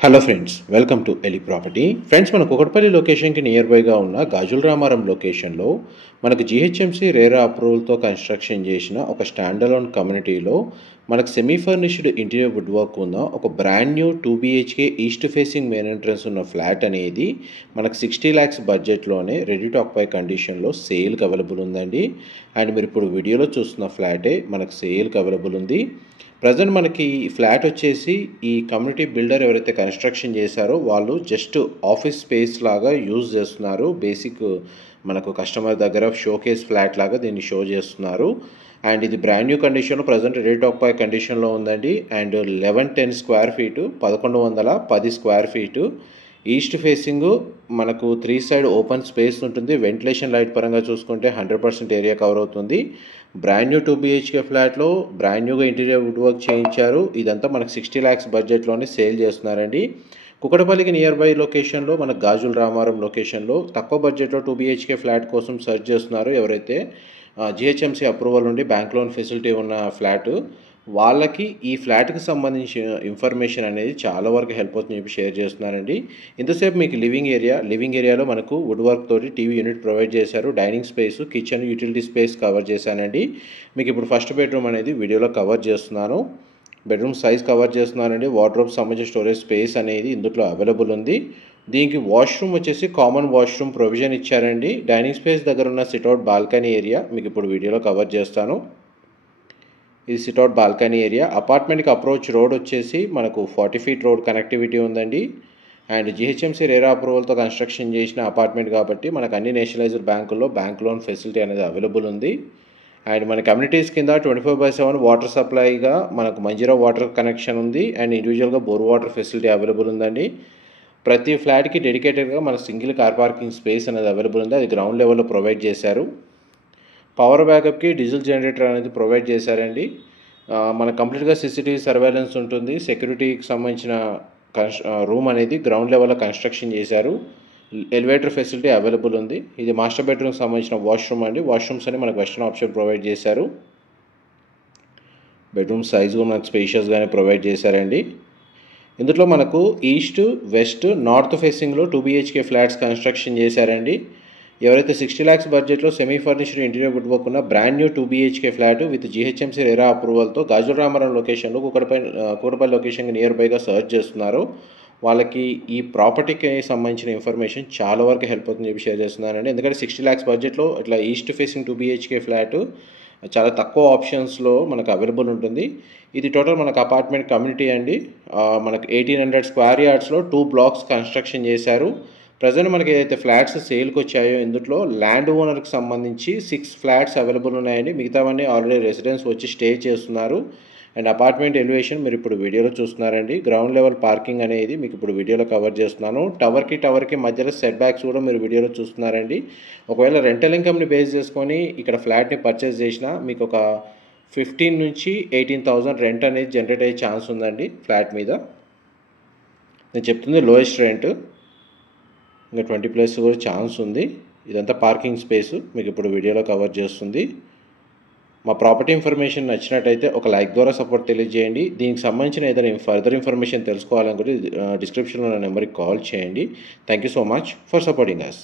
Hello friends, welcome to Eli property. Friends, మన కుకట్పల్లి లొకేషన్కి near బైగా ఉన్న గాజుల రామారం లొకేషన్లో మనకు జిహెచ్ఎంసీ రేరా అప్రూవల్తో కన్స్ట్రక్షన్ చేసిన ఒక స్టాండలోన్ కమ్యూనిటీలో మనకు semi furnished interior wood work ఉన్న ఒక brand new 2 BHK east facing main entrance ఉన్న ఫ్లాట్ అనేది మనకు 60 lakhs బడ్జెట్లోనే రెడీ టు ఆక్యుపై కండిషన్లో సేల్కి అవైలబుల్ ఉందండి. అండ్ మీరు ఇప్పుడు వీడియోలో చూస్తున్న ఫ్లాటే మనకు సేల్కి అవైలబుల్ ఉంది. ప్రజెంట్ మనకి ఈ ఫ్లాట్ వచ్చేసి ఈ కమ్యూనిటీ బిల్డర్ ఎవరైతే కన్స్ట్రక్షన్ చేశారో వాళ్ళు జస్ట్ ఆఫీస్ స్పేస్ లాగా యూజ్ చేస్తున్నారు. బేసిక్ మనకు కస్టమర్ దగ్గర షోకేస్ ఫ్లాట్ లాగా దీన్ని షో చేస్తున్నారు. అండ్ ఇది బ్రాండ్ న్యూ కండిషన్లో ప్రజెంట్ రెడీ టు ఆక్యుపై కండిషన్లో ఉందండి. And 1110 square feet, 1110 square feet, east facing మనకు 3 side ఓపెన్ స్పేస్ ఉంటుంది. వెంటిలేషన్ లైట్ పరంగా చూసుకుంటే 100% ఏరియా కవర్ అవుతుంది. బ్రాండ్ న్యూ 2 BHK ఫ్లాట్లో బ్రాండ్ న్యూగా ఇంటీరియర్ వుడ్ వర్క్ చేయించారు. ఇదంతా మనకు 60 lakhs బడ్జెట్లోనే సేల్ చేస్తున్నారండి. కుకటపల్లికి నియర్ బై లొకేషన్లో మనకు గాజుల రామారం లొకేషన్లో తక్కువ బడ్జెట్లో 2 BHK ఫ్లాట్ కోసం సెర్చ్ చేస్తున్నారు. ఎవరైతే జిహెచ్ఎంసీ అప్రూవల్ నుండి బ్యాంక్ లోన్ ఫెసిలిటీ ఉన్న ఫ్లాట్ వాళ్ళకి ఈ ఫ్లాట్కి సంబంధించిన ఇన్ఫర్మేషన్ అనేది చాలా వరకు హెల్ప్ అవుతుందని చెప్పి షేర్ చేస్తున్నానండి. ఇంతసేపు మీకు లివింగ్ ఏరియాలో మనకు వుడ్ వర్క్ తోటి టీవీ యూనిట్ ప్రొవైడ్ చేశారు. Dining space, kitchen, utility space cover చేశానండి. మీకు ఇప్పుడు ఫస్ట్ బెడ్రూమ్ అనేది వీడియోలో కవర్ చేస్తున్నాను. బెడ్రూమ్ సైజ్ కవర్ చేస్తున్నానండి. వార్డ్రోబ్ సంబంధించిన స్టోరేజ్ స్పేస్ అనేది ఇందులో అవైలబుల్ ఉంది. దీనికి వాష్రూమ్ వచ్చేసి కామన్ వాష్రూమ్ ప్రొవిజన్ ఇచ్చారండి. డైనింగ్ స్పేస్ దగ్గర ఉన్న సిట్అవుట్ బాల్కనీ ఏరియా మీకు ఇప్పుడు వీడియోలో కవర్ చేస్తాను. ఇది సిట్అవుట్ బాల్కనీ ఏరియా. అపార్ట్మెంట్కి అప్రోచ్ రోడ్ వచ్చేసి మనకు 40 feet రోడ్ కనెక్టివిటీ ఉందండి. అండ్ జిహెచ్ఎంసీ రేరా అప్రూవల్తో కన్స్ట్రక్షన్ చేసిన అపార్ట్మెంట్ కాబట్టి మనకు అన్ని నేషనలైజ్డ్ బ్యాంకుల్లో బ్యాంక్ లోన్ ఫెసిలిటీ అనేది అవైలబుల్ ఉంది. అండ్ మన కమ్యూనిటీస్ కింద 24/7 వాటర్ సప్లైగా మనకు మంజీరా వాటర్ కనెక్షన్ ఉంది. అండ్ ఇండివిజువల్గా బోర్ వాటర్ ఫెసిలిటీ అవైలబుల్ ఉందండి. ప్రతి ఫ్లాట్కి డెడికేటెడ్గా మన సింగిల్ కార్ పార్కింగ్ స్పేస్ అనేది అవైలబుల్ ఉంది. అది గ్రౌండ్ లెవెల్లో ప్రొవైడ్ చేశారు. పవర్ బ్యాకప్కి డీజిల్ జనరేటర్ అనేది ప్రొవైడ్ చేశారండి. మన కంప్లీట్గా CCTV సర్వేలెన్స్ ఉంటుంది. సెక్యూరిటీకి సంబంధించిన రూమ్ అనేది గ్రౌండ్ లెవెల్లో కన్స్ట్రక్షన్ చేశారు. ఎలివేటర్ ఫెసిలిటీ అవైలబుల్ ఉంది. ఇది మాస్టర్ బెడ్రూమ్కి సంబంధించిన వాష్రూమ్ అండి. వాష్రూమ్స్ అని మనకు వెస్టర్న్ ఆప్షన్ ప్రొవైడ్ చేశారు. బెడ్రూమ్ సైజు మనకు స్పేషియస్గానే ప్రొవైడ్ చేశారండి. ఇందులో మనకు ఈస్ట్, వెస్ట్, నార్త్ ఫేసింగ్లో 2 BHK ఫ్లాట్స్ కన్స్ట్రక్షన్ చేశారండి. ఎవరైతే 60 lakhs బడ్జెట్లో semi furnished interior wood work ఉన్న brand new 2 BHK flat with GHMC RERA అప్రూవల్తో గాజుల రామారం లొకేషన్లో కుకటపల్లి లొకేషన్కి నియర్ బైగా సర్చ్ చేస్తున్నారు. వాళ్ళకి ఈ ప్రాపర్టీకి సంబంధించిన ఇన్ఫర్మేషన్ చాలా వరకు హెల్ప్ అవుతుందని చెప్పి షేర్ చేస్తున్నానండి. ఎందుకంటే 60 lakhs బడ్జెట్లో ఇట్లా ఈస్ట్ ఫేసింగ్ 2 BHK ఫ్లాట్ చాలా తక్కువ ఆప్షన్స్లో మనకు అవైలబుల్ ఉంటుంది. ఇది టోటల్ మనకు అపార్ట్మెంట్ కమ్యూనిటీ అండి. మనకు 1800 స్క్వేర్ యార్డ్స్లో 2 blocks కన్స్ట్రక్షన్ చేశారు. ప్రజెంట్ మనకి ఏదైతే ఫ్లాట్స్ సేల్కి వచ్చాయో ఇందులో ల్యాండ్ ఓనర్కి సంబంధించి 6 ఫ్లాట్స్ అవైలబుల్ ఉన్నాయండి. మిగతావన్నీ ఆల్రెడీ రెసిడెన్స్ వచ్చి స్టే చేస్తున్నారు. అండ్ అపార్ట్మెంట్ ఎలివేషన్ మీరు ఇప్పుడు వీడియోలో చూస్తున్నారండి. గ్రౌండ్ లెవెల్ పార్కింగ్ అనేది మీకు ఇప్పుడు వీడియోలో కవర్ చేస్తున్నాను. టవర్కి మధ్యలో సెట్ బ్యాక్స్ కూడా మీరు వీడియోలో చూస్తున్నారండి. ఒకవేళ రెంటల్ ఇన్కమ్ని బేస్ చేసుకొని ఇక్కడ ఫ్లాట్ని పర్చేస్ చేసినా మీకు ఒక 15 నుంచి 18,000 రెంట్ అనేది జనరేట్ అయ్యే ఛాన్స్ ఉందండి ఫ్లాట్ మీద. నేను చెప్తుంది లోయెస్ట్ రెంట్. ఇంకా 20+ కూడా ఛాన్స్ ఉంది. ఇదంతా పార్కింగ్ స్పేస్ మీకు ఇప్పుడు వీడియోలో కవర్ చేస్తుంది. మా ప్రాపర్టీ ఇన్ఫర్మేషన్ నచ్చినట్టయితే ఒక లైక్ ద్వారా సపోర్ట్ తెలియజేయండి. దీనికి సంబంధించిన ఏదైనా ఫర్దర్ ఇన్ఫర్మేషన్ తెలుసుకోవాలనుకుంటే డిస్క్రిప్షన్లో నా నెంబర్కి కాల్ చేయండి. Thank you so much for supporting us.